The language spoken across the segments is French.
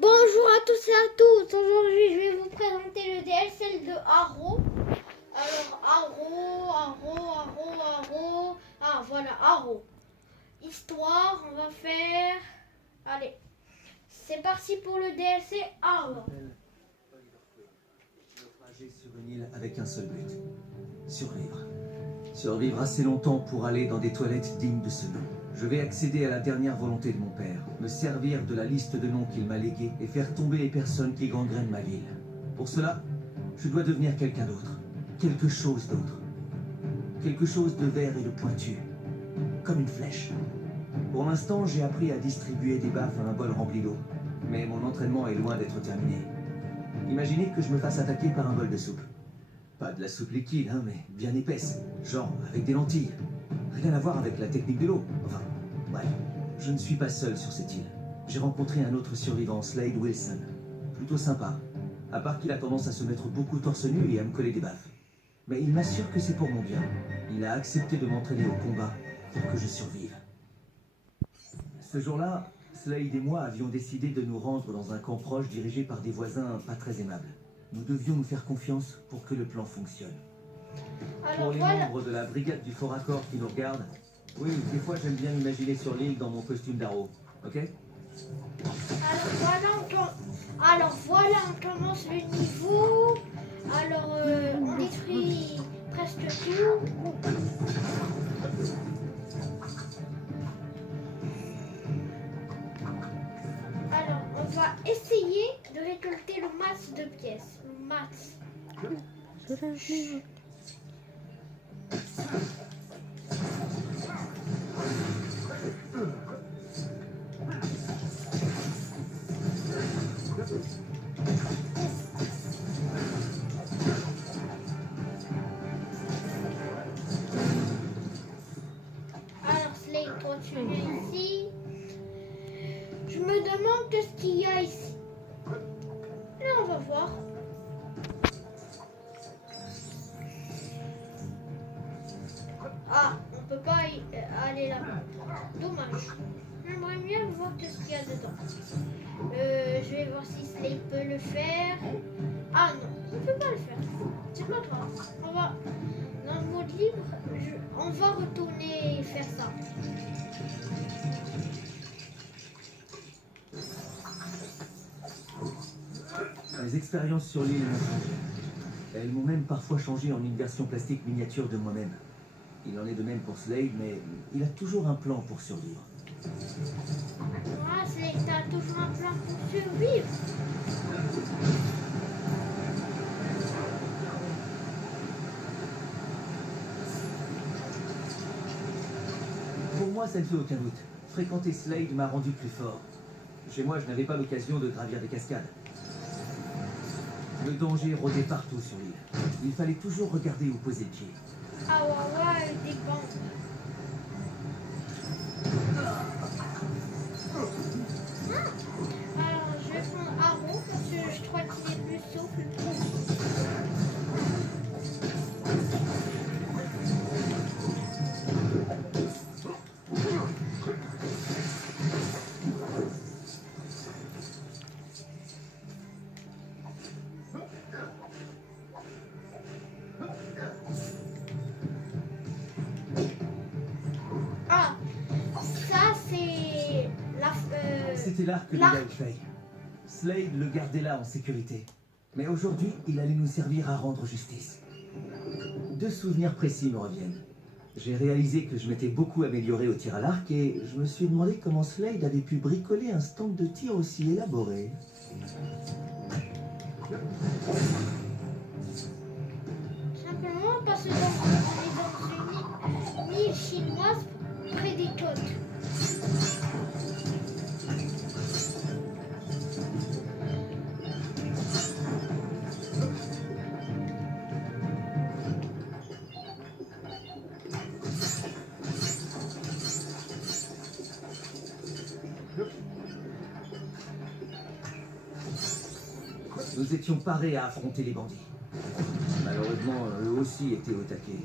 Bonjour à tous et à toutes. Aujourd'hui, je vais vous présenter le DLC de Arrow. Alors, Arrow. Ah, voilà, Arrow. Histoire, on va faire... Allez, c'est parti pour le DLC Arrow. Naufragé sur une île avec un seul but. Survivre. Survivre assez longtemps pour aller dans des toilettes dignes de ce nom. Je vais accéder à la dernière volonté de mon père, me servir de la liste de noms qu'il m'a léguée et faire tomber les personnes qui gangrènent ma ville. Pour cela, je dois devenir quelqu'un d'autre. Quelque chose d'autre. Quelque chose de vert et de pointu. Comme une flèche. Pour l'instant, j'ai appris à distribuer des baffes à un bol rempli d'eau. Mais mon entraînement est loin d'être terminé. Imaginez que je me fasse attaquer par un bol de soupe. Pas de la soupe liquide, hein, mais bien épaisse. Genre avec des lentilles. Rien à voir avec la technique de l'eau. Enfin, bref, je ne suis pas seul sur cette île. J'ai rencontré un autre survivant, Slade Wilson. Plutôt sympa. À part qu'il a tendance à se mettre beaucoup torse nu et à me coller des baffes. Mais il m'assure que c'est pour mon bien. Il a accepté de m'entraîner au combat pour que je survive. Ce jour-là, Slade et moi avions décidé de nous rendre dans un camp proche dirigé par des voisins pas très aimables. Nous devions nous faire confiance pour que le plan fonctionne. Alors, Pour les voilà. membres de la brigade du Fort Accord qui nous regardent, oui, des fois j'aime bien m'imaginer sur l'île dans mon costume d'Arrow, ok? Alors voilà, on commence le niveau. Alors, on détruit presque tout. Alors, on va essayer de récolter le max de pièces. Le max. Alors, Slade, toi, tu viens ici. Je me demande qu'est-ce qu'il y a ici. Là, on va voir. Ah, on peut pas aller là-bas. Dommage. J'aimerais bien voir qu'est-ce qu'il y a dedans. Je vais voir si Slade peut le faire. Ah non, il ne peut pas le faire. C'est pas grave. On va dans le mode libre. On va retourner faire ça. Les expériences sur l'île m'ont changé. Elles m'ont même parfois changé en une version plastique miniature de moi-même. Il en est de même pour Slade, mais il a toujours un plan pour survivre. Ah, Slade, t'as toujours un plan pour survivre. Pour moi, ça ne fait aucun doute. Fréquenter Slade m'a rendu plus fort. Chez moi, je n'avais pas l'occasion de gravir des cascades. Le danger rôdait partout sur l'île. Il fallait toujours regarder où poser le pied. Ah ouais, avec des bandes. Alors, je vais prendre Arrow parce que je crois qu'il est plus souple. Ah, ça c'est C'était l'arc de l'arc. Wildfay. Slade le gardait là en sécurité. Mais aujourd'hui, il allait nous servir à rendre justice. Deux souvenirs précis me reviennent. J'ai réalisé que je m'étais beaucoup amélioré au tir à l'arc et je me suis demandé comment Slade avait pu bricoler un stand de tir aussi élaboré. Simplement parce que on est dans une île chinoise près des côtes. Nous étions parés à affronter les bandits. Malheureusement, eux aussi étaient au taquet.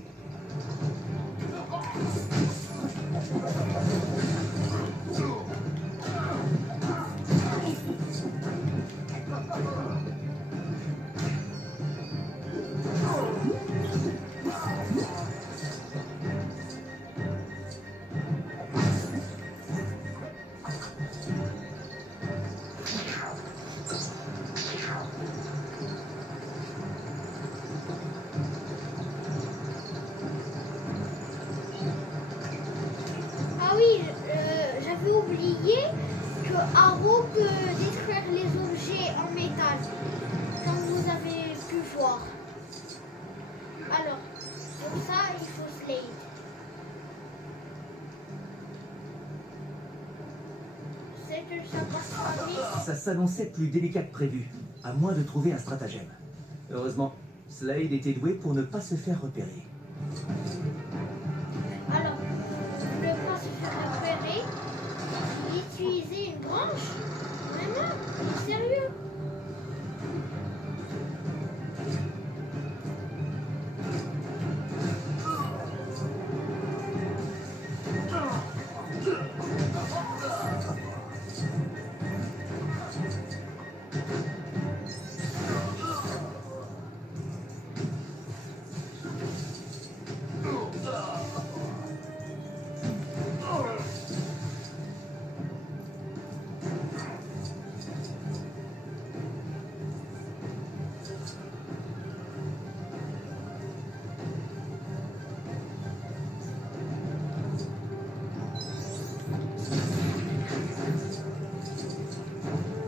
Arrow peut détruire les objets en métal, comme vous avez pu voir. Alors, pour ça, il faut Slade. C'est une savoir. Ça s'annonçait plus délicat que prévu, à moins de trouver un stratagème. Heureusement, Slade était doué pour ne pas se faire repérer. Alors, ne pas se faire repérer, utiliser une branche. Vraiment? Sérieux?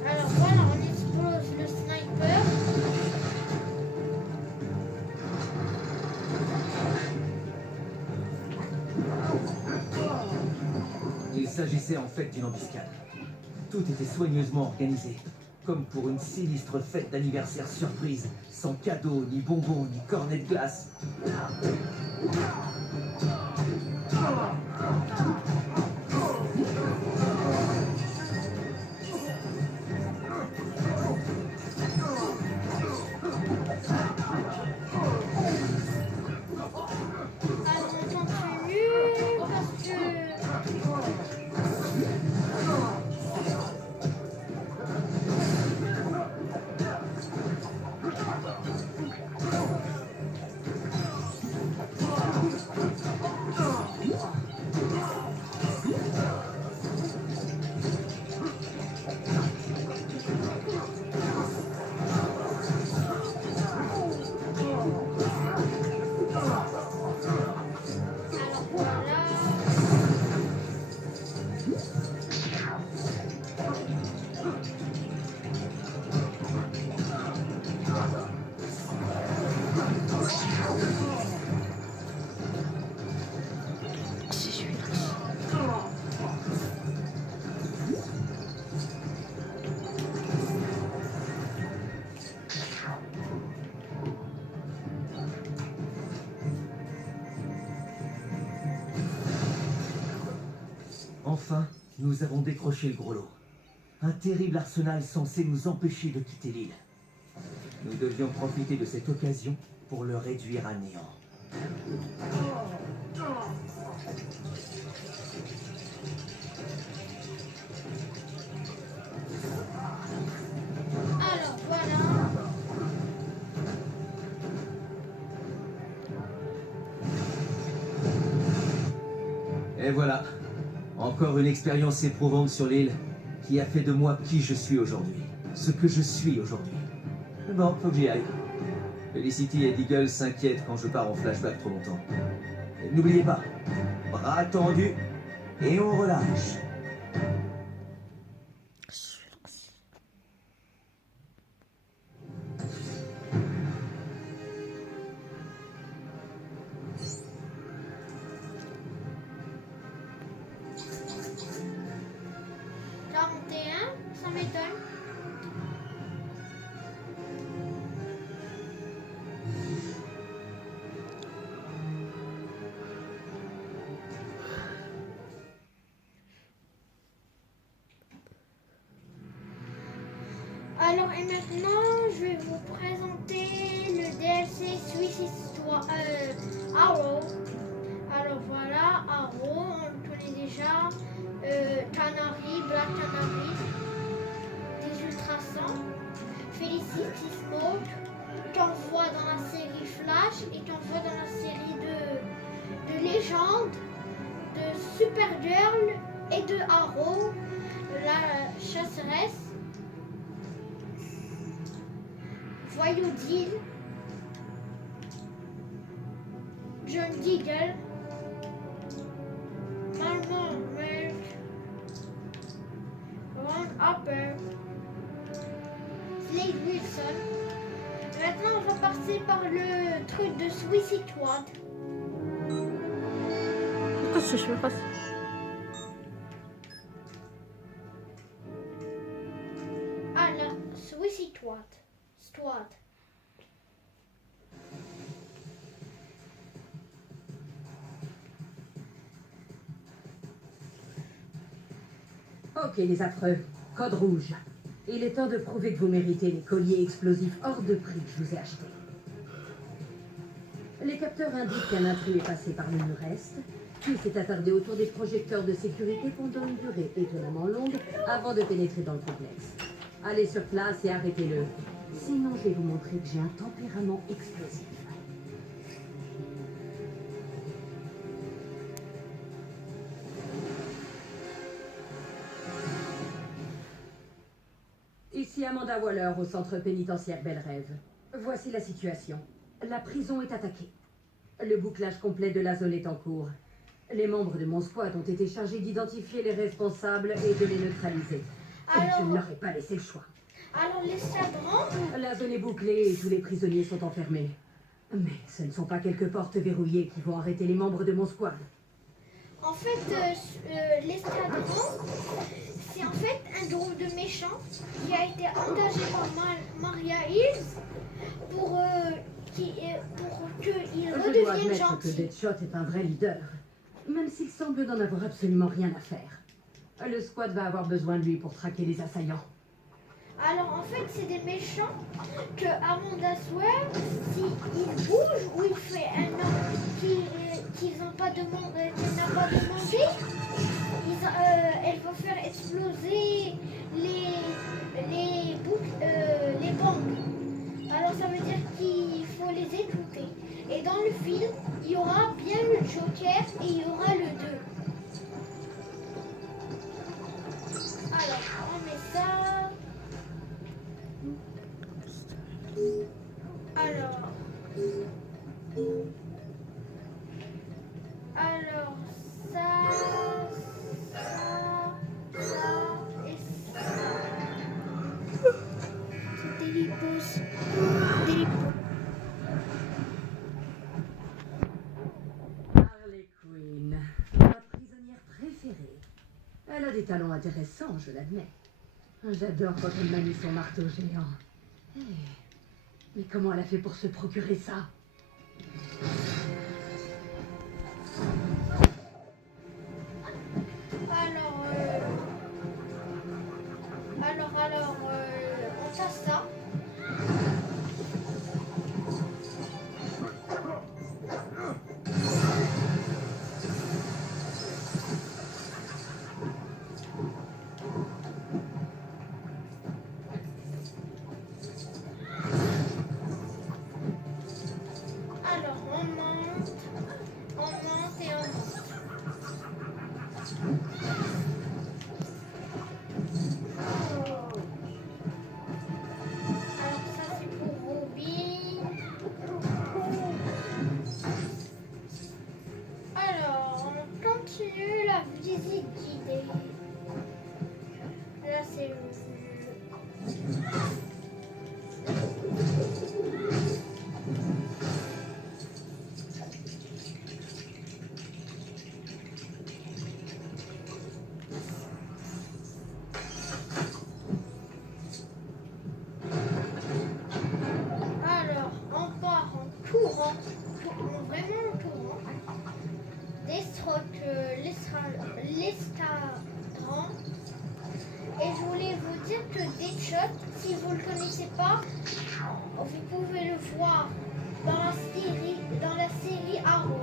Alors voilà, on explose le sniper. Il s'agissait en fait d'une embuscade. Tout était soigneusement organisé, comme pour une sinistre fête d'anniversaire surprise, sans cadeaux, ni bonbons, ni cornets de glace. Alors on continue parce que... Alors voilà. C'est celui-là. Enfin, nous avons décroché le gros lot. Un terrible arsenal censé nous empêcher de quitter l'île. Nous devions profiter de cette occasion pour le réduire à néant. Alors voilà. Et voilà, encore une expérience éprouvante sur l'île qui a fait de moi qui je suis aujourd'hui. Ce que je suis aujourd'hui. Bon, faut que j'y aille. Felicity et Deagle s'inquiètent quand je pars en flashback trop longtemps. Et n'oubliez pas, bras tendus et on relâche. Ça m'étonne. Alors et maintenant je vais vous présenter le DLC Suicide Squad Arrow. Alors voilà, Arrow, on le connaît déjà. Canary, Black Canary, des Ultrasons, Felicity Smoke, qu'on voit dans la série Flash et qu'on voit dans la série de Légende, de Supergirl et de Arrow, la chasseresse. Voyou Deal, John Deagle, Maman Merck, Ron Harper, Slade Wilson. Maintenant, on va passer par le truc de Suicide Squad. قصش بالقص. Alors, Suicide Squad. Ok, les affreux. Code rouge. Il est temps de prouver que vous méritez les colliers explosifs hors de prix que je vous ai achetés. Les capteurs indiquent qu'un intrus est passé par le mur est, puis s'est attardé autour des projecteurs de sécurité pendant une durée étonnamment longue avant de pénétrer dans le complexe. Allez sur place et arrêtez-le. Sinon, je vais vous montrer que j'ai un tempérament explosif. Ici Amanda Waller au centre pénitentiaire Bel Rêve. Voici la situation. La prison est attaquée. Le bouclage complet de la zone est en cours. Les membres de mon squad ont été chargés d'identifier les responsables et de les neutraliser. Je ne leur ai pas laissé le choix. Alors, l'escadron. La zone est bouclée et tous les prisonniers sont enfermés. Mais ce ne sont pas quelques portes verrouillées qui vont arrêter les membres de mon squad. En fait, l'escadron, c'est en fait un groupe de méchants qui a été engagé par Maria Hills pour qu'ils Je dois redeviennent admettre que gentils. Deadshot est un vrai leader, même s'il semble n'en avoir absolument rien à faire. Le squad va avoir besoin de lui pour traquer les assaillants. Alors en fait, c'est des méchants que Amanda Swear, s'il bouge ou il fait un nom qu'ils n'ont pas demandé, qu'elle n'a pas demandé, elle va faire exploser les banques. Alors ça veut dire qu'il faut les écouter. Et dans le film, il y aura bien le Joker et il y aura le 2. Alors, on met ça. Alors, ça et ça. C'était les pauses. Harley Quinn, ma prisonnière préférée. Elle a des talents intéressants, je l'admets. J'adore quand elle manie son marteau géant. Eh, mais comment elle a fait pour se procurer ça? Alors, on fait ça. Alors, on monte et on monte. Alors ça c'est pour Robin. Alors on continue la visite guidée. Là c'est alors on part en courant, vraiment en courant. L'escadron. Et je voulais vous dire que Deadshot, si vous ne le connaissez pas, vous pouvez le voir dans la série Arrow.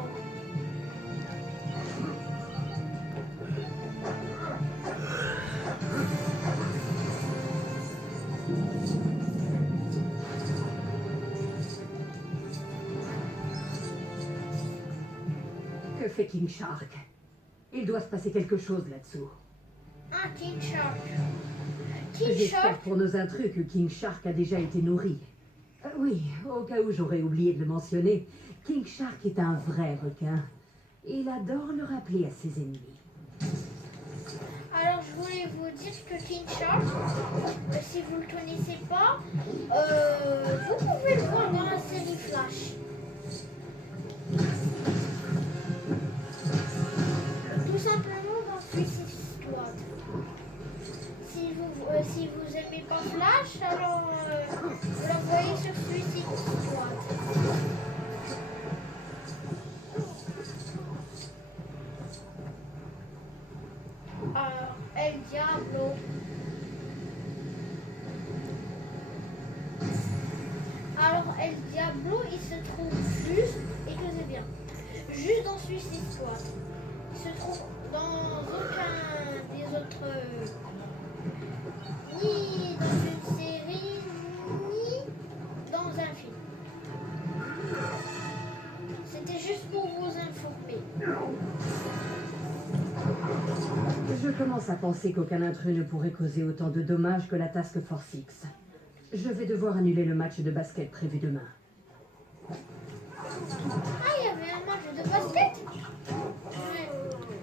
Que fait King Shark? Il doit se passer quelque chose là-dessous. Ah, King Shark. King J'espère Shark. pour nos intrus que King Shark a déjà été nourri. Oui, au cas où j'aurais oublié de le mentionner, King Shark est un vrai requin. Il adore le rappeler à ses ennemis. Alors, je voulais vous dire que King Shark, si vous ne le connaissez pas, vous pouvez le voir dans la série Flash. Tout simplement dans Suicide Squad. Si vous aimez pas Flash, alors vous l'envoyez sur Suicide Squad. Alors, El Diablo. Alors, El Diablo, il se trouve juste, écoutez bien, juste dans Suicide Squad. Il se trouve dans aucun des autres, ni dans une série, ni dans un film. C'était juste pour vous informer. Je commence à penser qu'aucun intrus ne pourrait causer autant de dommages que la Task Force X. Je vais devoir annuler le match de basket prévu demain. Ah, il y avait un match de basket?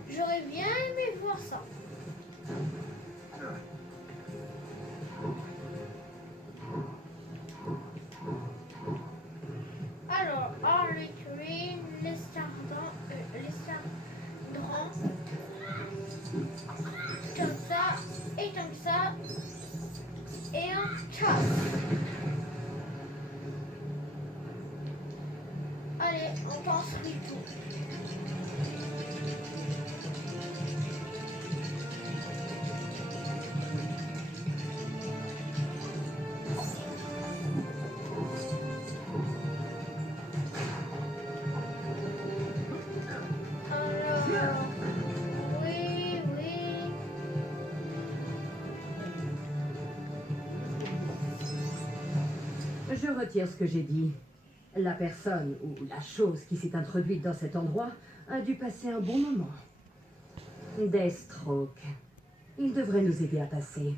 J'aurais bien aimé voir ça. Alors, Harley Quinn, les Stardans, comme ça, et un chat. Allez, on construit tout. Alors, oui. Je retire ce que j'ai dit. La personne ou la chose qui s'est introduite dans cet endroit a dû passer un bon moment. Deathstroke. Il devrait nous aider à passer.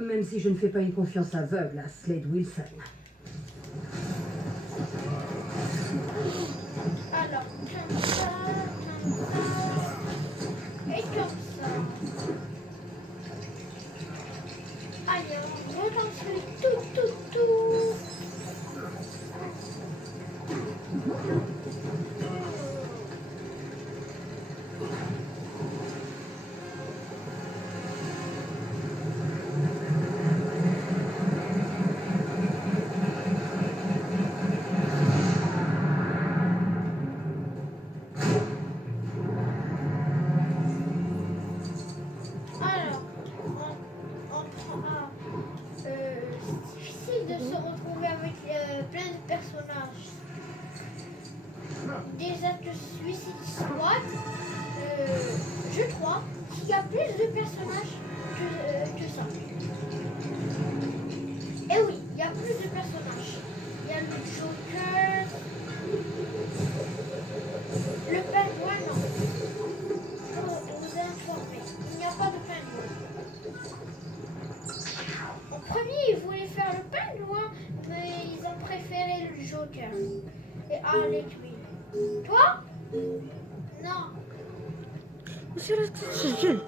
Même si je ne fais pas une confiance aveugle à Slade Wilson. Alors, comme ça, et comme ça. Allez, on reconstruit tout. Alors, on prend. C'est difficile de se retrouver avec plein de personnages. Déjà que Suicide Squad, je crois qu'il y a plus de personnages que ça. Et oui, il y a plus de personnages. Il y a le Joker, le pingouin, non. Pour vous informer, il n'y a pas de pingouin. En premier, ils voulaient faire le pingouin, mais ils ont préféré le Joker et Harley Quinn. Toi? Non. Monsieur le sujet.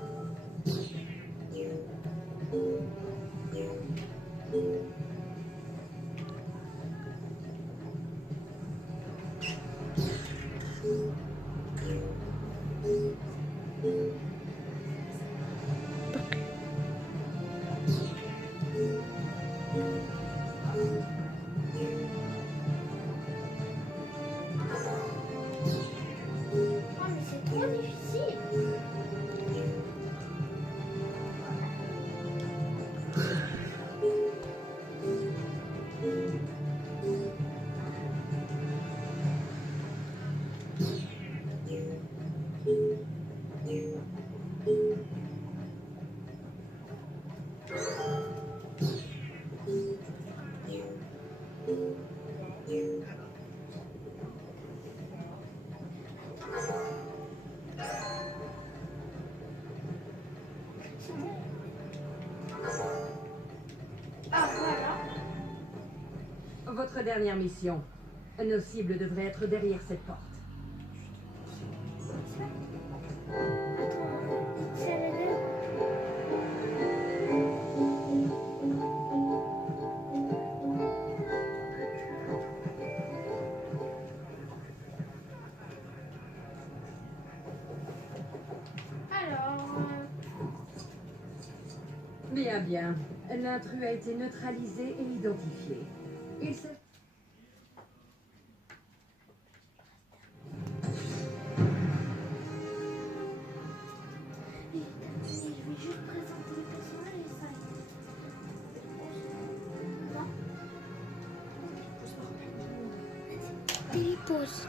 Ah, mais c'est trop difficile. Ah, voilà. Votre dernière mission. Nos cibles devraient être derrière cette porte. C'est le bien. L'intrus a été neutralisé et identifié. Il se... Et je vais juste présenter les personnages et ça. Non. Et les pauses.